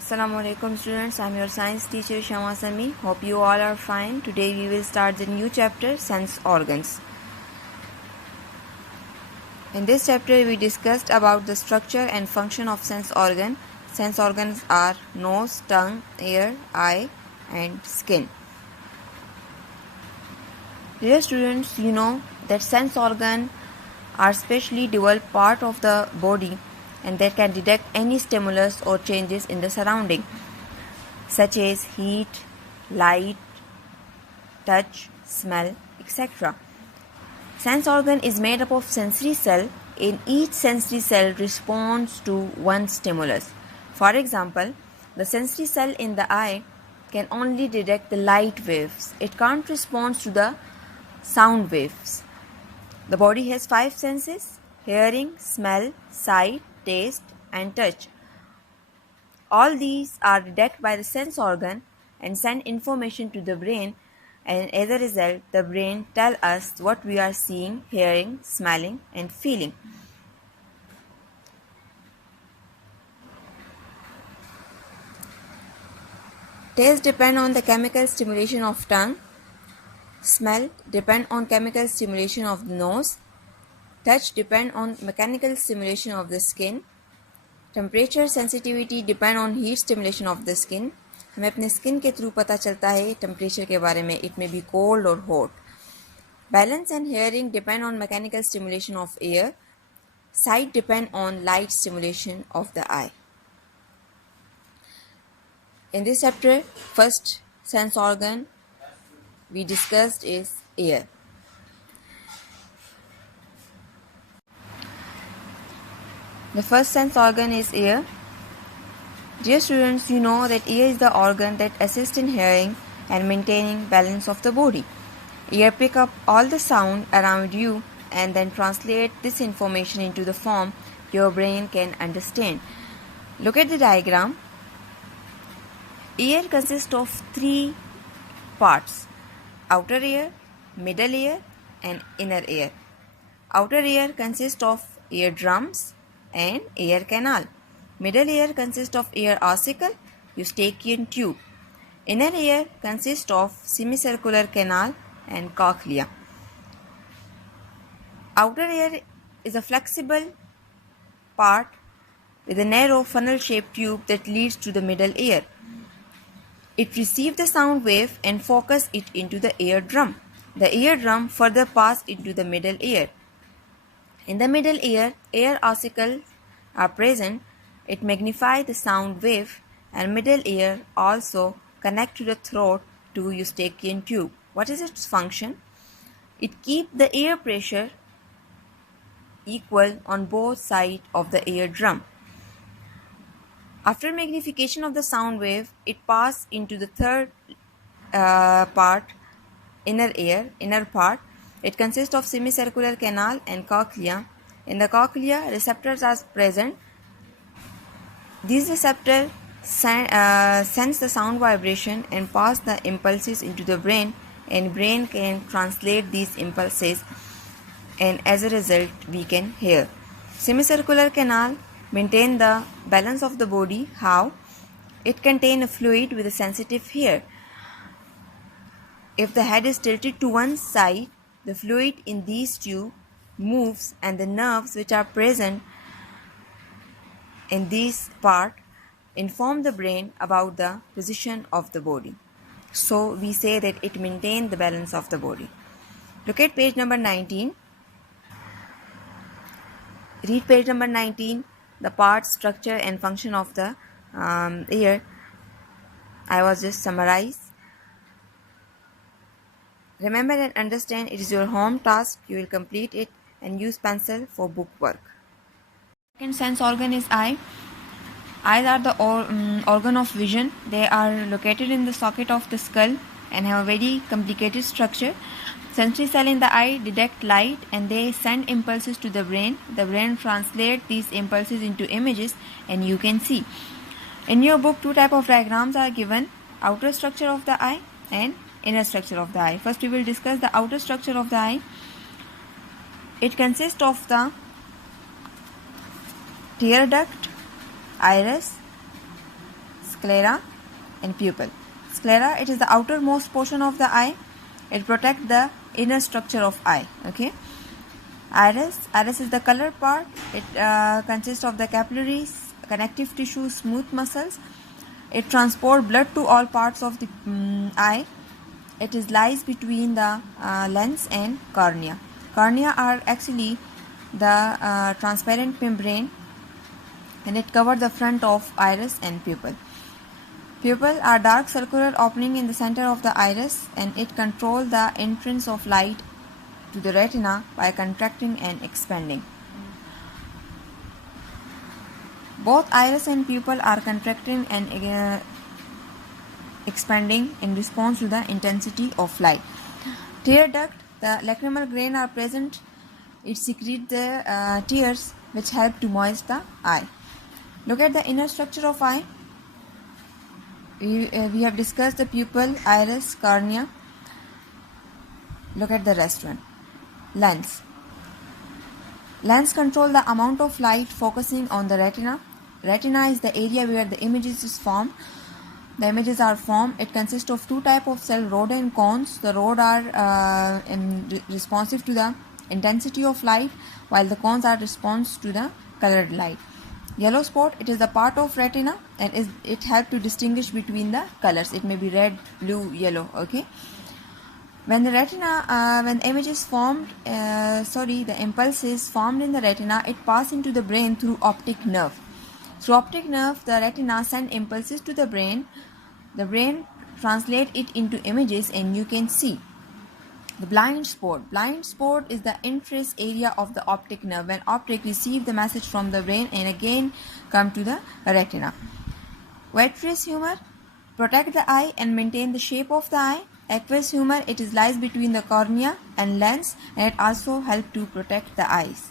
Assalamualaikum students, I am your science teacher Shama Sami. Hope you all are fine. Today we will start the new chapter, sense organs. In this chapter we discussed about the structure and function of sense organ. Sense organs are nose, tongue, ear, eye and skin. Dear students, you know that sense organs are specially developed part of the body and that can detect any stimulus or changes in the surrounding, such as heat, light, touch, smell, etc. Sense organ is made up of sensory cell, and each sensory cell responds to one stimulus. For example, the sensory cell in the eye can only detect the light waves. It can't respond to the sound waves. The body has 5 senses: hearing, smell, sight, taste and touch. All these are detected by the sense organ and send information to the brain, and as a result the brain tells us what we are seeing, hearing, smelling and feeling. Taste depend on the chemical stimulation of tongue. Smell depend on chemical stimulation of the nose. Touch depend on mechanical stimulation of the skin. Temperature sensitivity depend on heat stimulation of the skin. हमें अपने skin के through पता चलता है temperature के बारे में. It में बी कोल्ड और hot. Balance and hearing depend on mechanical stimulation of air. Site depend on light stimulation of the I. In this chapter, first sense organ we discussed is ear. The first sense organ is ear. Dear students, you know that ear is the organ that assists in hearing and maintaining balance of the body. Ear pick up all the sound around you and then translate this information into the form your brain can understand. Look at the diagram. Ear consists of 3 parts: outer ear, middle ear and inner ear. Outer ear consists of eardrums and ear canal. Middle ear consists of ear ossicle, eustachian tube. Inner ear consists of semicircular canal and cochlea. Outer ear is a flexible part with a narrow funnel-shaped tube that leads to the middle ear. It receives the sound wave and focuses it into the eardrum. The eardrum further passes into the middle ear. In the middle ear, ear ossicles are present. It magnifies the sound wave, and middle ear also connects to the throat to eustachian tube. What is its function? It keeps the air pressure equal on both sides of the eardrum. After magnification of the sound wave, it passes into the third part, inner part. It consists of semicircular canal and cochlea. In the cochlea, receptors are present. These receptors sense the sound vibration and pass the impulses into the brain, and brain can translate these impulses, and as a result we can hear. Semicircular canal maintain the balance of the body. How? It contains a fluid with a sensitive hair. If the head is tilted to one side, the fluid in these tubes moves, and the nerves which are present in this part inform the brain about the position of the body. So we say that it maintains the balance of the body. Look at page number 19. Read page number 19, the part, structure and function of the ear. I was just summarize. Remember and understand, it is your home task. You will complete it and use pencil for book work. Second sense organ is eye. Eyes are the organ of vision. They are located in the socket of the skull and have a very complicated structure. Sensory cell in the eye detect light and they send impulses to the brain. The brain translates these impulses into images and you can see. In your book, 2 types of diagrams are given: outer structure of the eye and inner structure of the eye. First we will discuss the outer structure of the eye. It consists of the tear duct, iris, sclera and pupil. Sclera, it is the outermost portion of the eye. It protects the inner structure of eye. Okay. Iris is the color part. It consists of the capillaries, connective tissue, smooth muscles. It transports blood to all parts of the eye. It lies between the lens and cornea. Cornea are actually the transparent membrane, and it covers the front of iris and pupil. Pupil are dark circular opening in the center of the iris, and it controls the entrance of light to the retina by contracting and expanding. Both iris and pupil are contracting and expanding in response to the intensity of light. Tear duct, the lacrimal gland are present. It secretes the tears which help to moist the eye. Look at the inner structure of eye. We have discussed the pupil, iris, cornea. Look at the rest one. Lens. Lens control the amount of light focusing on the retina. Retina is the area where the images is formed. The images are formed. It consists of two types of cell, rod and cones. The rod are responsive to the intensity of light, while the cones are responsive to the colored light. Yellow spot, it is the part of retina, and it helps to distinguish between the colors. It may be red, blue, yellow. Okay. When the retina, when the image is formed, the impulse is formed in the retina, it passes into the brain through optic nerve. Through optic nerve, the retina sends impulses to the brain. The brain translates it into images, and you can see. The blind spot. Blind spot is the interest area of the optic nerve. When optic receive the message from the brain and again come to the retina. Vitreous humor, protect the eye and maintain the shape of the eye. Aqueous humor, it lies between the cornea and lens, and it also helps to protect the eyes.